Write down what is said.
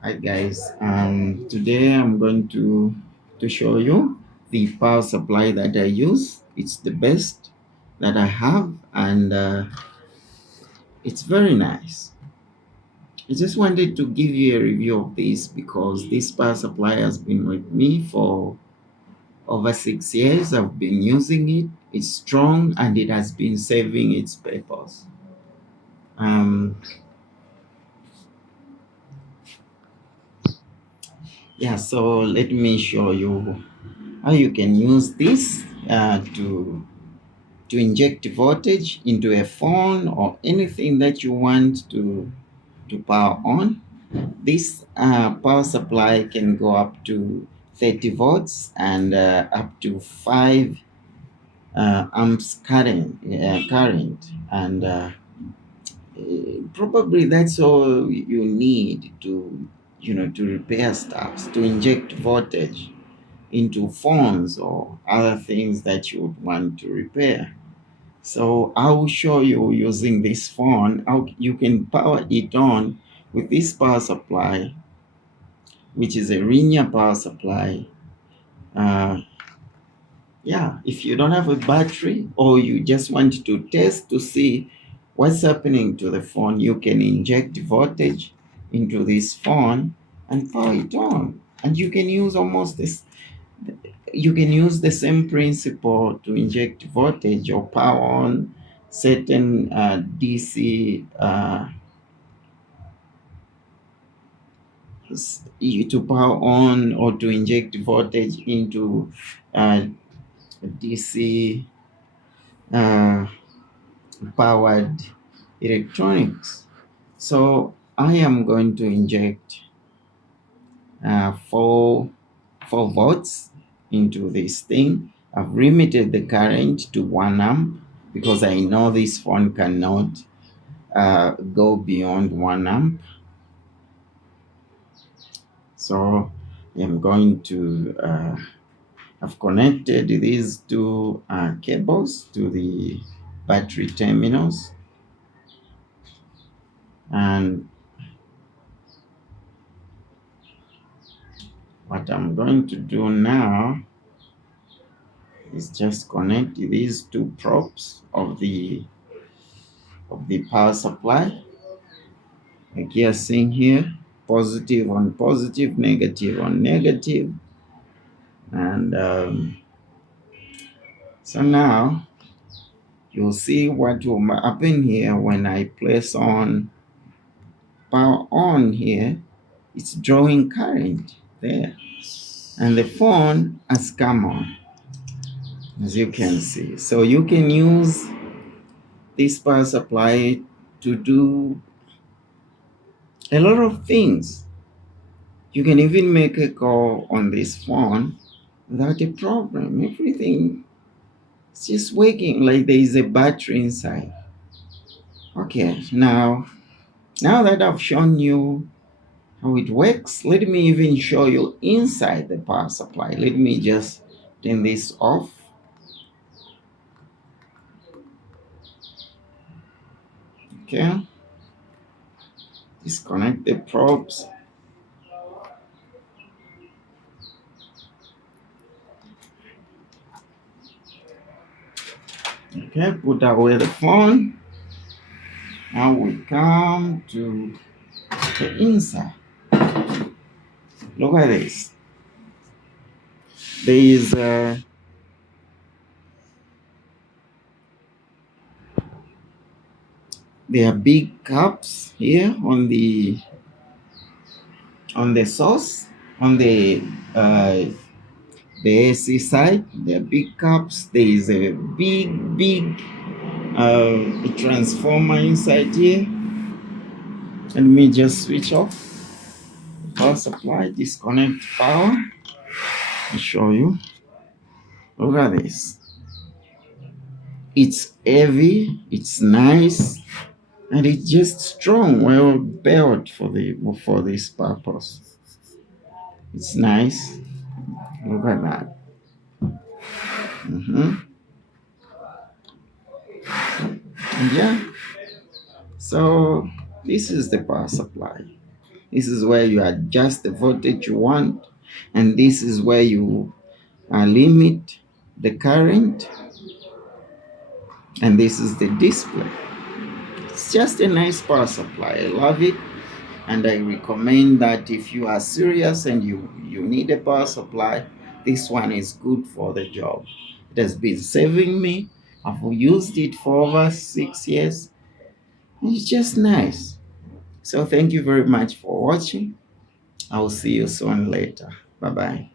Hi guys, today I'm going to show you the power supply that I use. It's the best that I have, and it's very nice. I just wanted to give you a review of this because this power supply has been with me for over 6 years. I've been using it. It's strong and it has been serving its purpose. Um, yeah, so let me show you how you can use this to inject voltage into a phone or anything that you want to power on. This power supply can go up to 30 volts and up to 5 amps current, and probably that's all you need to repair stuff, to inject voltage into phones or other things that you would want to repair. So I'll show you using this phone how you can power it on with this power supply, which is a linear power supply. Uh, yeah, if you don't have a battery or you just want to test to see what's happening to the phone, you can inject voltage into this phone and power it on. And you can use almost this you can use the same principle to inject voltage or power on certain DC to power on or to inject voltage into DC uh, powered electronics. So I am going to inject uh, four 4 volts into this thing. I've limited the current to 1 amp because I know this phone cannot go beyond 1 amp. So I'm going to I've connected these two cables to the battery terminals, and what I'm going to do now is just connect these two probes of the power supply, like you're seeing here, positive on positive, negative on negative. And so now you'll see what will happen here when I place on power on here. It's drawing current there, and the phone has come on, as you can see. So you can use this power supply to do a lot of things. You can even make a call on this phone without a problem. Everything is just working like there is a battery inside. Okay, now that I've shown you how it works, let me even show you inside the power supply. Let me just turn this off. Okay, disconnect the probes. Okay, put away the phone. Now we come to the inside. Look at this. There is there are big cups here on the source, on the AC side. There are big cups. There is a big transformer inside here. Let me just switch off the power supply, disconnect power, and show you. Look at this. It's heavy, it's nice, and it's just strong, well built for this purpose. It's nice. Look at that. And yeah, so this is the power supply. This is where you adjust the voltage you want, and this is where you limit the current, and this is the display. It's just a nice power supply. I love it, and I recommend that if you are serious and you need a power supply, this one is good for the job. It has been saving me. I've used it for over 6 years. It's just nice. So thank you very much for watching. I will see you soon later. Bye bye.